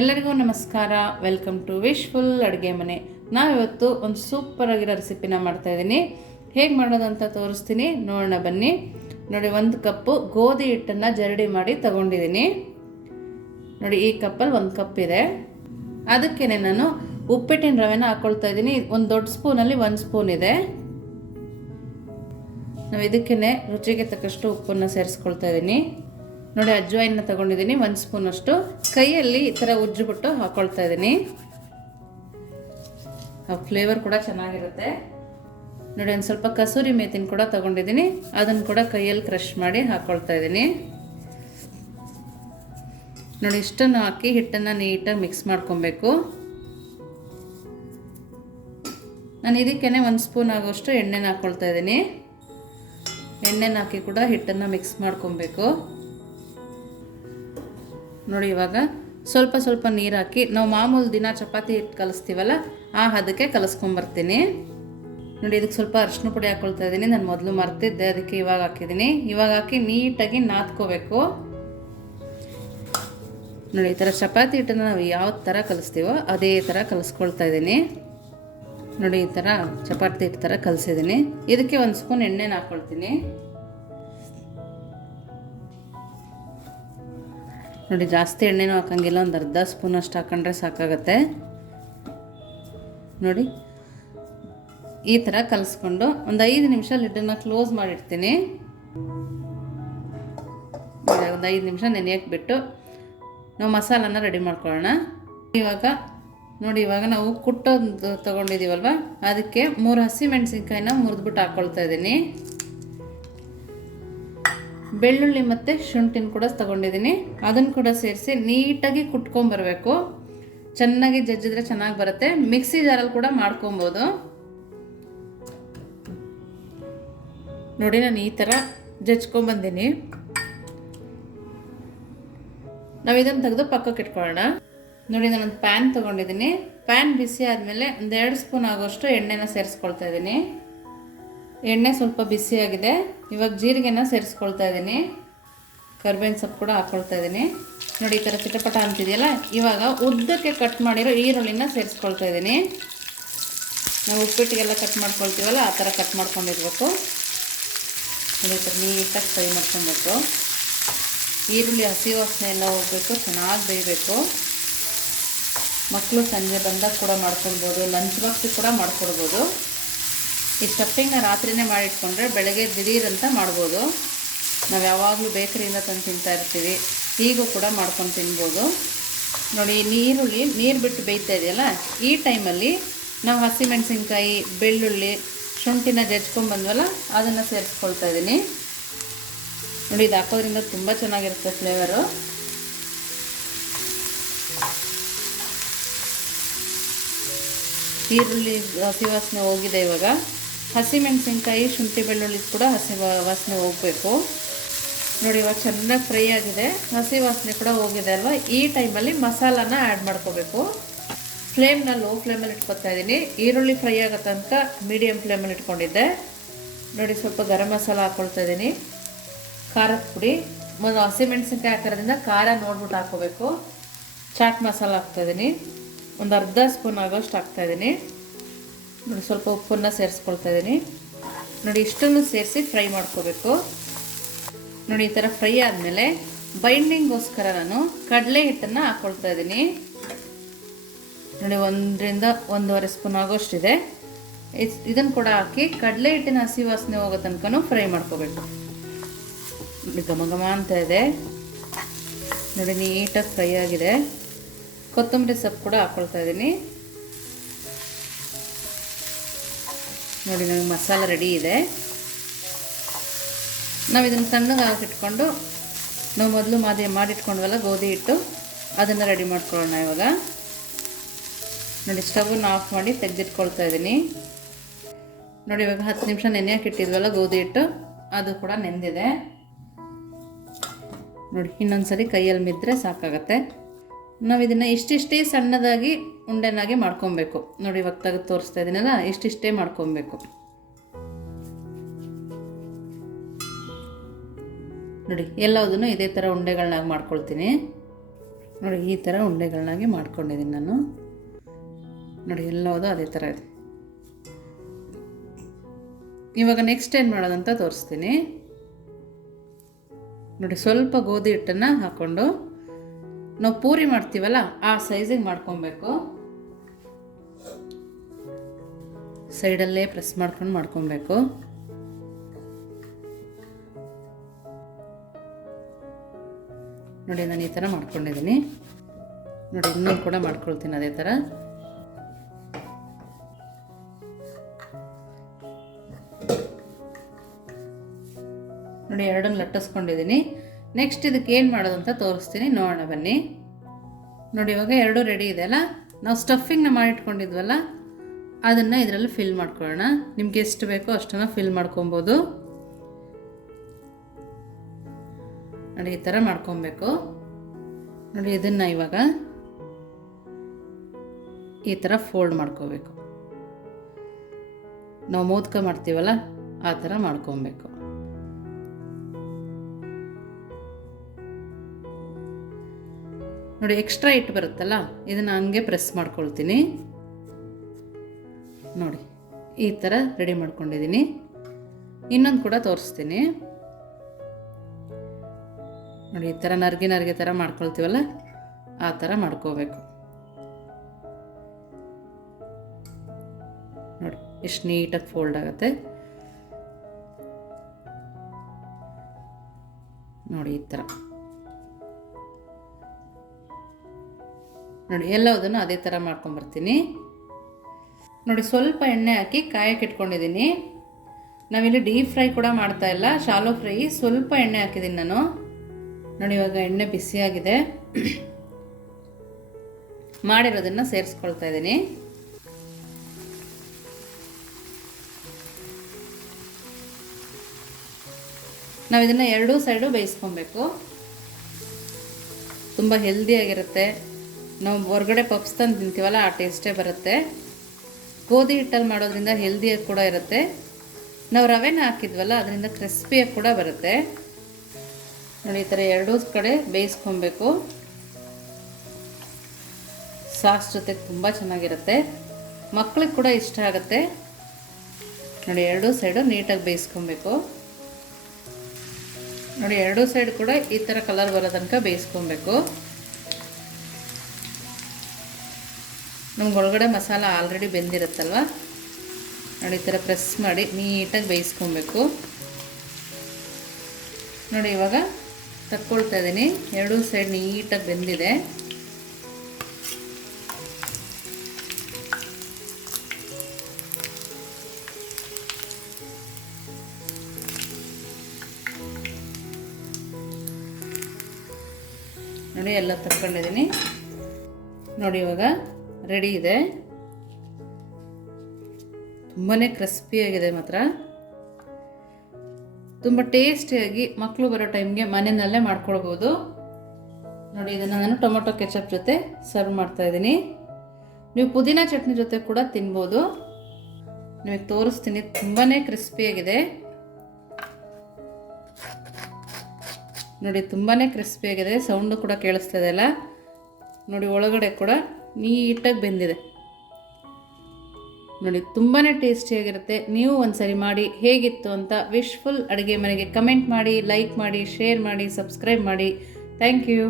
ಎಲ್ಲರಿಗೂ ನಮಸ್ಕಾರ. Welcome to wishful ಅಡುಗೆ ಮನೆ. ನಾವಿವತ್ತು ಒಂದು ಸೂಪರ್ ಆಗಿರೋ ರೆಸಿಪಿನ ಮಾಡ್ತಾಯಿದ್ದೀನಿ. ಹೇಗೆ ಮಾಡೋದು ಅಂತ ತೋರಿಸ್ತೀನಿ, ನೋಡೋಣ ಬನ್ನಿ. ನೋಡಿ, 1 ಕಪ್ಪು ಗೋಧಿ ಹಿಟ್ಟನ್ನು ಜರಡಿ ಮಾಡಿ ತಗೊಂಡಿದ್ದೀನಿ. ನೋಡಿ, ಈ ಕಪ್ಪಲ್ಲಿ 1 ಕಪ್ ಇದೆ. ಅದಕ್ಕೇ ನಾನು ಉಪ್ಪಿಟ್ಟಿನ ರವೆನ ಹಾಕ್ಕೊಳ್ತಾ ಇದ್ದೀನಿ. ಒಂದು ದೊಡ್ಡ ಸ್ಪೂನಲ್ಲಿ 1 ಸ್ಪೂನ್ ಇದೆ. ನಾವು ಇದಕ್ಕೇ ರುಚಿಗೆ ತಕ್ಕಷ್ಟು ಉಪ್ಪನ್ನು ಸೇರಿಸ್ಕೊಳ್ತಾ ಇದ್ದೀನಿ. ನೋಡಿ, ಅಜ್ವಾಯಿನ ತಗೊಂಡಿದ್ದೀನಿ 1 ಸ್ಪೂನಷ್ಟು. ಕೈಯಲ್ಲಿ ಈ ಥರ ಉಜ್ಜಿಬಿಟ್ಟು ಹಾಕ್ಕೊಳ್ತಾ ಇದ್ದೀನಿ. ಆ ಫ್ಲೇವರ್ ಕೂಡ ಚೆನ್ನಾಗಿರುತ್ತೆ. ನೋಡಿ, ಒಂದು ಸ್ವಲ್ಪ ಕಸೂರಿ ಮೇಥಿನ ಕೂಡ ತಗೊಂಡಿದ್ದೀನಿ. ಅದನ್ನು ಕೂಡ ಕೈಯಲ್ಲಿ ಕ್ರಷ್ ಮಾಡಿ ಹಾಕ್ಕೊಳ್ತಾ ಇದ್ದೀನಿ. ನೋಡಿ, ಇಷ್ಟನ್ನು ಹಾಕಿ ಹಿಟ್ಟನ್ನು ನೀಟಾಗಿ ಮಿಕ್ಸ್ ಮಾಡ್ಕೊಬೇಕು. ನಾನು ಇದಕ್ಕೇ 1 ಸ್ಪೂನ್ ಆಗೋಷ್ಟು ಎಣ್ಣೆನ ಹಾಕ್ಕೊಳ್ತಾ ಇದ್ದೀನಿ. ಎಣ್ಣೆನ ಹಾಕಿ ಕೂಡ ಹಿಟ್ಟನ್ನು ಮಿಕ್ಸ್ ಮಾಡ್ಕೊಬೇಕು. ನೋಡಿ, ಇವಾಗ ಸ್ವಲ್ಪ ಸ್ವಲ್ಪ ನೀರು ಹಾಕಿ ನಾವು ಮಾಮೂಲು ದಿನ ಚಪಾತಿ ಹಿಟ್ಟು ಕಲಿಸ್ತೀವಲ್ಲ ಆ ಹದಕ್ಕೆ ಕಲಿಸ್ಕೊಂಬರ್ತೀನಿ. ನೋಡಿ, ಇದಕ್ಕೆ ಸ್ವಲ್ಪ ಅರಿಶಿನ ಪುಡಿ ಹಾಕ್ಕೊಳ್ತಾ ಇದ್ದೀನಿ. ನಾನು ಮೊದಲು ಮರ್ತಿದ್ದೆ, ಅದಕ್ಕೆ ಇವಾಗ ಹಾಕಿದ್ದೀನಿ. ಇವಾಗ ಹಾಕಿ ನೀಟಾಗಿ ನಾದ್ಕೋಬೇಕು. ನೋಡಿ, ಈ ಥರ ಚಪಾತಿ ಹಿಟ್ಟನ್ನು ನಾವು ಯಾವ ಥರ ಕಲಿಸ್ತೀವೋ ಅದೇ ಥರ ಕಲಿಸ್ಕೊಳ್ತಾ ಇದ್ದೀನಿ. ನೋಡಿ, ಈ ಥರ ಚಪಾತಿ ಹಿಟ್ಟು ಥರ ಕಲಿಸಿದ್ದೀನಿ. ಇದಕ್ಕೆ 1 ಸ್ಪೂನ್ ಎಣ್ಣೆನ ಹಾಕ್ಕೊಳ್ತೀನಿ. ನೋಡಿ, ಜಾಸ್ತಿ ಎಣ್ಣೆನೂ ಹಾಕೋಂಗಿಲ್ಲ, ಒಂದು ಅರ್ಧ ಸ್ಪೂನ್ ಅಷ್ಟು ಹಾಕೊಂಡ್ರೆ ಸಾಕಾಗತ್ತೆ. ನೋಡಿ, ಈ ಥರ ಕಲಿಸ್ಕೊಂಡು ಒಂದು 5 ನಿಮಿಷ ಲಿಡ್ಡನ್ನು ಕ್ಲೋಸ್ ಮಾಡಿಡ್ತೀನಿ. ನೋಡಿ, ಒಂದು 5 ನಿಮಿಷ ನೆನೆಯಕ್ಕೆ ಬಿಟ್ಟು ನಾವು ಮಸಾಲನ ರೆಡಿ ಮಾಡ್ಕೊಳ್ಳೋಣ. ಇವಾಗ ನಾವು ಕುಟ್ಟೋದು ತೊಗೊಂಡಿದ್ದೀವಲ್ವ, ಅದಕ್ಕೆ 3 ಹಸಿಮೆಣಸಿನ್ಕಾಯಿನ ಮುರಿದ್ಬಿಟ್ಟು ಹಾಕ್ಕೊಳ್ತಾ ಇದ್ದೀನಿ. ಬೆಳ್ಳುಳ್ಳಿ ಮತ್ತು ಶುಂಠಿನ ಕೂಡ ತೊಗೊಂಡಿದ್ದೀನಿ. ಅದನ್ನು ಕೂಡ ಸೇರಿಸಿ ನೀಟಾಗಿ ಕುಟ್ಕೊಂಬರ್ಬೇಕು. ಚೆನ್ನಾಗಿ ಜಜ್ಜಿದ್ರೆ ಚೆನ್ನಾಗಿ ಬರುತ್ತೆ. ಮಿಕ್ಸಿ ಜಾರಲ್ಲಿ ಕೂಡ ಮಾಡ್ಕೊಬೋದು. ನೋಡಿ, ನಾನು ಈ ಥರ ಜಜ್ಕೊಂಬಂದಿನಿ. ನಾವು ಇದನ್ನು ತೆಗೆದು ಪಕ್ಕಕ್ಕೆ ಇಟ್ಕೊಳ್ಳೋಣ. ನೋಡಿ, ನಾನೊಂದು ಪ್ಯಾನ್ ತೊಗೊಂಡಿದ್ದೀನಿ. ಪ್ಯಾನ್ ಬಿಸಿ ಆದಮೇಲೆ ಒಂದು 2 ಸ್ಪೂನ್ ಆಗೋಷ್ಟು ಎಣ್ಣೆನ ಸೇರಿಸ್ಕೊಳ್ತಾ ಇದ್ದೀನಿ. ಎಣ್ಣೆ ಸ್ವಲ್ಪ ಬಿಸಿಯಾಗಿದೆ. ಇವಾಗ ಜೀರಿಗೆನ ಸೇರಿಸ್ಕೊಳ್ತಾ ಇದ್ದೀನಿ. ಕರ್ಬೇವಿನ ಸೊಪ್ಪು ಕೂಡ ಹಾಕ್ಕೊಳ್ತಾ ಇದ್ದೀನಿ. ನೋಡಿ, ಈ ಥರ ಚಿಟಪಟ ಅಂತಿದೆಯಲ್ಲ, ಇವಾಗ ಉದ್ದಕ್ಕೆ ಕಟ್ ಮಾಡಿರೋ ಈರುಳ್ಳಿನ ಸೇರಿಸ್ಕೊಳ್ತಾ ಇದ್ದೀನಿ. ನಾವು ಉಪ್ಪಿಟ್ಟಿಗೆಲ್ಲ ಕಟ್ ಮಾಡ್ಕೊಳ್ತೀವಲ್ಲ ಆ ಥರ ಕಟ್ ಮಾಡ್ಕೊಂಡಿರ್ಬೇಕು. ನೋಡಿ, ಈ ಥರ ನೀಟಾಗಿ ಫ್ರೈ ಮಾಡ್ಕೊಬೇಕು. ಈರುಳ್ಳಿ ಹಸಿ ವಾಸನೆ ಎಲ್ಲ ಹೋಗಬೇಕು, ಚೆನ್ನಾಗಿ ಬೇಯಬೇಕು. ಮಕ್ಕಳು ಸಂಜೆ ಬಂದಾಗ ಕೂಡ ಮಾಡ್ಕೊಳ್ಬೋದು, ಲಂಚ್ ಬಾಕ್ಸಿಗೆ ಕೂಡ ಮಾಡ್ಕೊಡ್ಬೋದು. ಈ ಸ್ಟಫಿಂಗ್ನ ರಾತ್ರಿನೇ ಮಾಡಿಟ್ಕೊಂಡ್ರೆ ಬೆಳಗ್ಗೆ ದಿಢೀರಂತ ಮಾಡ್ಬೋದು. ನಾವು ಯಾವಾಗಲೂ ಬೇಕರಿಯಿಂದ ತಂದು ತಿಂತಾ ಇರ್ತೀವಿ, ಹೀಗೂ ಕೂಡ ಮಾಡ್ಕೊಂಡು ತಿನ್ಬೋದು. ನೋಡಿ, ಈರುಳ್ಳಿ ನೀರು ಬಿಟ್ಟು ಬೇಯ್ತಾ ಇದೆಯಲ್ಲ, ಈ ಟೈಮಲ್ಲಿ ನಾವು ಹಸಿಮೆಣಸಿನ್ಕಾಯಿ, ಬೆಳ್ಳುಳ್ಳಿ, ಶುಂಠಿನ ಜಜ್ಕೊಂಡ್ಬಂದ್ವಲ್ಲ ಅದನ್ನು ಸೇರಿಸ್ಕೊಳ್ತಾ ಇದ್ದೀನಿ. ನೋಡಿ, ಇದು ಹಾಕೋದ್ರಿಂದ ತುಂಬ ಚೆನ್ನಾಗಿರುತ್ತೆ ಫ್ಲೇವರು. ಈರುಳ್ಳಿ ಹಸಿ ವಾಸನೆ ಹೋಗಿದೆ. ಇವಾಗ ಹಸಿಮೆಣಸಿನ್ಕಾಯಿ, ಶುಂಠಿ, ಬೆಳ್ಳುಳ್ಳಿ ಕೂಡ ಹಸಿ ವಾಸನೆ ಹೋಗಬೇಕು. ನೋಡಿ, ಇವಾಗ ಚೆನ್ನಾಗಿ ಫ್ರೈ ಆಗಿದೆ, ಹಸಿ ವಾಸನೆ ಕೂಡ ಹೋಗಿದೆ ಅಲ್ವಾ. ಈ ಟೈಮಲ್ಲಿ ಮಸಾಲಾನ ಆ್ಯಡ್ ಮಾಡ್ಕೋಬೇಕು. ಫ್ಲೇಮ್ನ ಲೋ ಫ್ಲೇಮಲ್ಲಿ ಇಟ್ಕೊತಾ ಇದ್ದೀನಿ. ಈರುಳ್ಳಿ ಫ್ರೈ ಆಗೋ ತನಕ ಮೀಡಿಯಮ್ ಫ್ಲೇಮಲ್ಲಿ ಇಟ್ಕೊಂಡಿದ್ದೆ. ನೋಡಿ, ಸ್ವಲ್ಪ ಗರಂ ಮಸಾಲ ಹಾಕ್ಕೊಳ್ತಾ ಇದ್ದೀನಿ. ಖಾರದ ಪುಡಿ, ಮೊದಲು ಹಸಿಮೆಣಸಿನ್ಕಾಯಿ ಹಾಕೋದ್ರಿಂದ ಖಾರ ನೋಡ್ಬಿಟ್ಟು ಹಾಕ್ಕೋಬೇಕು. ಚಾಟ್ ಮಸಾಲ ಹಾಕ್ತಾಯಿದ್ದೀನಿ. ಒಂದು ಅರ್ಧ ಸ್ಪೂನ್ ಆಗೋಷ್ಟು ಹಾಕ್ತಾಯಿದ್ದೀನಿ. ನೋಡಿ, ಸ್ವಲ್ಪ ಉಪ್ಪನ್ನು ಸೇರಿಸ್ಕೊಳ್ತಾ ಇದ್ದೀನಿ. ನೋಡಿ, ಇಷ್ಟನ್ನು ಸೇರಿಸಿ ಫ್ರೈ ಮಾಡ್ಕೋಬೇಕು. ನೋಡಿ, ಈ ಥರ ಫ್ರೈ ಆದಮೇಲೆ ಬೈಂಡಿಂಗ್ಗೋಸ್ಕರ ನಾನು ಕಡಲೆ ಹಿಟ್ಟನ್ನು ಹಾಕ್ಕೊಳ್ತಾ ಇದ್ದೀನಿ. ನೋಡಿ, 1ರಿಂದ 1.5 ಸ್ಪೂನ್ ಆಗೋಷ್ಟಿದೆ. ಇದನ್ನು ಕೂಡ ಹಾಕಿ ಕಡಲೆ ಹಿಟ್ಟಿನ ಹಸಿ ವಾಸನೆ ಹೋಗೋ ತನಕನೂ ಫ್ರೈ ಮಾಡ್ಕೋಬೇಕು. ನೋಡಿ, ಘಮ ಘಮ ಅಂತ ಇದೆ. ನೋಡಿ, ನೀಟಾಗಿ ಫ್ರೈ ಆಗಿದೆ. ಕೊತ್ತಂಬರಿ ಸೊಪ್ಪು ಕೂಡ ಹಾಕ್ಕೊಳ್ತಾ ಇದ್ದೀನಿ. ನೋಡಿ, ನಮಗೆ ಮಸಾಲ ರೆಡಿ ಇದೆ. ನಾವು ಇದನ್ನು ತಣ್ಣಗೆ ಹಾಕಿಟ್ಕೊಂಡು ನಾವು ಮೊದಲು ಮಾಡಿಟ್ಕೊಂಡ್ವಲ್ಲ ಗೋಧಿ ಹಿಟ್ಟು, ಅದನ್ನು ರೆಡಿ ಮಾಡ್ಕೊಳ್ಳೋಣ ಇವಾಗ. ನೋಡಿ, ಸ್ಟವನ್ನು ಆಫ್ ಮಾಡಿ ತೆಗೆದಿಟ್ಕೊಳ್ತಾ ಇದ್ದೀನಿ. ನೋಡಿ, ಇವಾಗ 10 ನಿಮಿಷ ನೆನೆಯಕ್ಕೆ ಇಟ್ಟಿದ್ವಲ್ಲ ಗೋಧಿ ಹಿಟ್ಟು, ಅದು ಕೂಡ ನೆಂದಿದೆ. ನೋಡಿ, ಇನ್ನೊಂದ್ಸರಿ ಕೈಯಲ್ಲಿ ಮಿದ್ರೆ ಸಾಕಾಗತ್ತೆ. ನಾವು ಇದನ್ನು ಇಷ್ಟಿಷ್ಟೇ ಸಣ್ಣದಾಗಿ ಉಂಡೆನಾಗಿ ಮಾಡ್ಕೊಬೇಕು. ನೋಡಿ, ಇವಾಗ ತೆಗೆದು ತೋರಿಸ್ತಾ ಇದ್ದೀನಲ್ಲ, ಇಷ್ಟಿಷ್ಟೇ ಮಾಡ್ಕೊಬೇಕು. ನೋಡಿ, ಎಲ್ಲದನ್ನು ಇದೇ ಥರ ಉಂಡೆಗಳನ್ನಾಗಿ ಮಾಡ್ಕೊಳ್ತೀನಿ. ನೋಡಿ ಈ ಥರ ಉಂಡೆಗಳನ್ನಾಗಿ ಮಾಡ್ಕೊಂಡಿದ್ದೀನಿ ನಾನು. ನೋಡಿ ಎಲ್ಲವುದು ಅದೇ ಥರ ಇದೆ. ಇವಾಗ ನೆಕ್ಸ್ಟ್ ಏನು ಮಾಡೋದಂತ ತೋರಿಸ್ತೀನಿ. ನೋಡಿ ಸ್ವಲ್ಪ ಗೋಧಿ ಹಿಟ್ಟನ್ನು ಹಾಕ್ಕೊಂಡು ನಾವು ಪೂರಿ ಮಾಡ್ತೀವಲ್ಲ ಆ ಸೈಜಿಗೆ ಮಾಡ್ಕೊಬೇಕು. ಸೈಡಲ್ಲೇ ಪ್ರೆಸ್ ಮಾಡ್ಕೊಂಡು ಮಾಡ್ಕೊಬೇಕು. ನೋಡಿ ನಾನು ಈ ಥರ ಮಾಡ್ಕೊಂಡಿದ್ದೀನಿ. ನೋಡಿ ಇನ್ನೊಂದು ಕೂಡ ಮಾಡ್ಕೊಳ್ತೀನಿ ಅದೇ ಥರ. ನೋಡಿ ಎರಡನ್ನು ಲಟ್ಟಿಸ್ಕೊಂಡಿದ್ದೀನಿ. ನೆಕ್ಸ್ಟ್ ಇದಕ್ಕೆ ಏನು ಮಾಡೋದು ಅಂತ ತೋರಿಸ್ತೀನಿ, ನೋಡೋಣ ಬನ್ನಿ. ನೋಡಿ ಇವಾಗ ಎರಡು ರೆಡಿ ಇದೆ ಅಲ್ಲ. ನಾವು ಸ್ಟಫಿಂಗ್ನ ಮಾಡಿಟ್ಕೊಂಡಿದ್ವಲ್ಲ ಅದನ್ನು ಇದರಲ್ಲಿ ಫಿಲ್ ಮಾಡ್ಕೊಳ್ಳೋಣ. ನಿಮ್ಗೆ ಎಷ್ಟು ಬೇಕೋ ಅಷ್ಟನ್ನು ಫಿಲ್ ಮಾಡ್ಕೊಬೋದು. ನೋಡಿ ಈ ಥರ ಮಾಡ್ಕೊಬೇಕು. ನೋಡಿ ಇದನ್ನು ಇವಾಗ ಈ ಥರ ಫೋಲ್ಡ್ ಮಾಡ್ಕೋಬೇಕು. ನಾವು ಮೋದಕ ಮಾಡ್ತೀವಲ್ಲ ಆ ಥರ ಮಾಡ್ಕೊಬೇಕು. ನೋಡಿ ಎಕ್ಸ್ಟ್ರಾ ಹಿಟ್ಟು ಬರುತ್ತಲ್ಲ ಇದನ್ನು ಹಂಗೆ ಪ್ರೆಸ್ ಮಾಡ್ಕೊಳ್ತೀನಿ. ನೋಡಿ ಈ ಥರ ರೆಡಿ ಮಾಡ್ಕೊಂಡಿದ್ದೀನಿ. ಇನ್ನೊಂದು ಕೂಡ ತೋರಿಸ್ತೀನಿ. ನೋಡಿ ಈ ಥರ ನರ್ಗೆ ಥರ ಮಾಡ್ಕೊಳ್ತೀವಲ್ಲ ಆ ಥರ ಮಾಡ್ಕೋಬೇಕು. ನೋಡಿ ಎಷ್ಟು ನೀಟಾಗಿ ಫೋಲ್ಡ್ ಆಗುತ್ತೆ. ನೋಡಿ ಈ ಥರ ನೋಡಿ ಎಲ್ಲದನ್ನು ಅದೇ ಥರ ಮಾಡ್ಕೊಂಬರ್ತೀನಿ. ನೋಡಿ ಸ್ವಲ್ಪ ಎಣ್ಣೆ ಹಾಕಿ ಕಾಯಕ್ಕೆ ಇಟ್ಕೊಂಡಿದ್ದೀನಿ. ನಾವಿಲ್ಲಿ ಡೀಪ್ ಫ್ರೈ ಕೂಡ ಮಾಡ್ತಾ ಇಲ್ಲ, ಶಾಲೋ ಫ್ರೈ. ಸ್ವಲ್ಪ ಎಣ್ಣೆ ಹಾಕಿದ್ದೀನಿ ನಾನು. ನೋಡಿ ಇವಾಗ ಎಣ್ಣೆ ಬಿಸಿಯಾಗಿದೆ. ಮಾಡಿರೋದನ್ನು ಸೇರಿಸ್ಕೊಳ್ತಾ ಇದ್ದೀನಿ. ನಾವು ಇದನ್ನು ಎರಡೂ ಸೈಡು ಬೇಯಿಸ್ಕೊಬೇಕು. ತುಂಬ ಹೆಲ್ದಿಯಾಗಿರುತ್ತೆ. ನಾವು ಹೊರಗಡೆ ಪಪ್ಸ್ ತಂದು ತಿಂತೀವಲ್ಲ ಆ ಟೇಸ್ಟೇ ಬರುತ್ತೆ. ಗೋಧಿ ಹಿಟ್ಟಲ್ಲಿ ಮಾಡೋದ್ರಿಂದ ಹೆಲ್ದಿಯಾಗಿ ಕೂಡ ಇರುತ್ತೆ. ನಾವು ರವೆನ ಹಾಕಿದ್ವಲ್ಲ ಅದರಿಂದ ಕ್ರಿಸ್ಪಿಯಾಗಿ ಕೂಡ ಬರುತ್ತೆ. ನೋಡಿ ಈ ಥರ ಎರಡೂ ಕಡೆ ಬೇಯಿಸ್ಕೊಬೇಕು. ಸಾಸ್ ಜೊತೆ ತುಂಬ ಚೆನ್ನಾಗಿರುತ್ತೆ, ಮಕ್ಕಳಿಗೆ ಕೂಡ ಇಷ್ಟ ಆಗುತ್ತೆ. ನೋಡಿ ಎರಡೂ ಸೈಡು ನೀಟಾಗಿ ಬೇಯಿಸ್ಕೊಬೇಕು. ನೋಡಿ ಎರಡೂ ಸೈಡ್ ಕೂಡ ಈ ಥರ ಕಲರ್ ಬರೋ ತನಕ ಬೇಯಿಸ್ಕೊಬೇಕು. ನಮ್ಗೆ ಒಳಗಡೆ ಮಸಾಲ ಆಲ್ರೆಡಿ ಬೆಂದಿರುತ್ತಲ್ವ. ನೋಡಿ ಈ ಥರ ಪ್ರೆಸ್ ಮಾಡಿ ನೀಟಾಗಿ ಬೇಯಿಸ್ಕೊಬೇಕು. ನೋಡಿ ಇವಾಗ ತಕ್ಕೊಳ್ತಾ ಇದ್ದೀನಿ. ಎರಡೂ ಸೈಡ್ ನೀಟಾಗಿ ಬೆಂದಿದೆ. ನೋಡಿ ಎಲ್ಲ ತಕ್ಕೊಂಡಿದ್ದೀನಿ. ನೋಡಿ ಇವಾಗ ರೆಡಿ ಇದೆ. ತುಂಬಾ ಕ್ರಿಸ್ಪಿಯಾಗಿದೆ ಮಾತ್ರ. ತುಂಬ ಟೇಸ್ಟಿಯಾಗಿ ಮಕ್ಕಳು ಬರೋ ಟೈಮ್ಗೆ ಮನೆಯಲ್ಲೇ ಮಾಡ್ಕೊಳ್ಬೋದು. ನೋಡಿ ಇದನ್ನು ನಾನು ಟೊಮೊಟೊ ಕೆಚಪ್ ಜೊತೆ ಸರ್ವ್ ಮಾಡ್ತಾ ಇದ್ದೀನಿ. ನೀವು ಪುದೀನ ಚಟ್ನಿ ಜೊತೆ ಕೂಡ ತಿನ್ಬೋದು. ನಿಮಗೆ ತೋರಿಸ್ತೀನಿ. ತುಂಬಾ ಕ್ರಿಸ್ಪಿಯಾಗಿದೆ. ನೋಡಿ ತುಂಬಾ ಕ್ರಿಸ್ಪಿಯಾಗಿದೆ. ಸೌಂಡು ಕೂಡ ಕೇಳಿಸ್ತಾ ಇದೆಯಲ್ಲ. ನೋಡಿ ಒಳಗಡೆ ಕೂಡ ನೀಟಾಗಿ ಬೆಂದಿದೆ. ನೋಡಿ ತುಂಬಾ ಟೇಸ್ಟಿಯಾಗಿರುತ್ತೆ. ನೀವು ಒಂದ್ಸರಿ ಮಾಡಿ ಹೇಗಿತ್ತು ಅಂತ ವಿಶ್ಫುಲ್ ಅಡುಗೆ ಮನೆಗೆ ಕಮೆಂಟ್ ಮಾಡಿ, ಲೈಕ್ ಮಾಡಿ, ಶೇರ್ ಮಾಡಿ, ಸಬ್ಸ್ಕ್ರೈಬ್ ಮಾಡಿ. Thank you.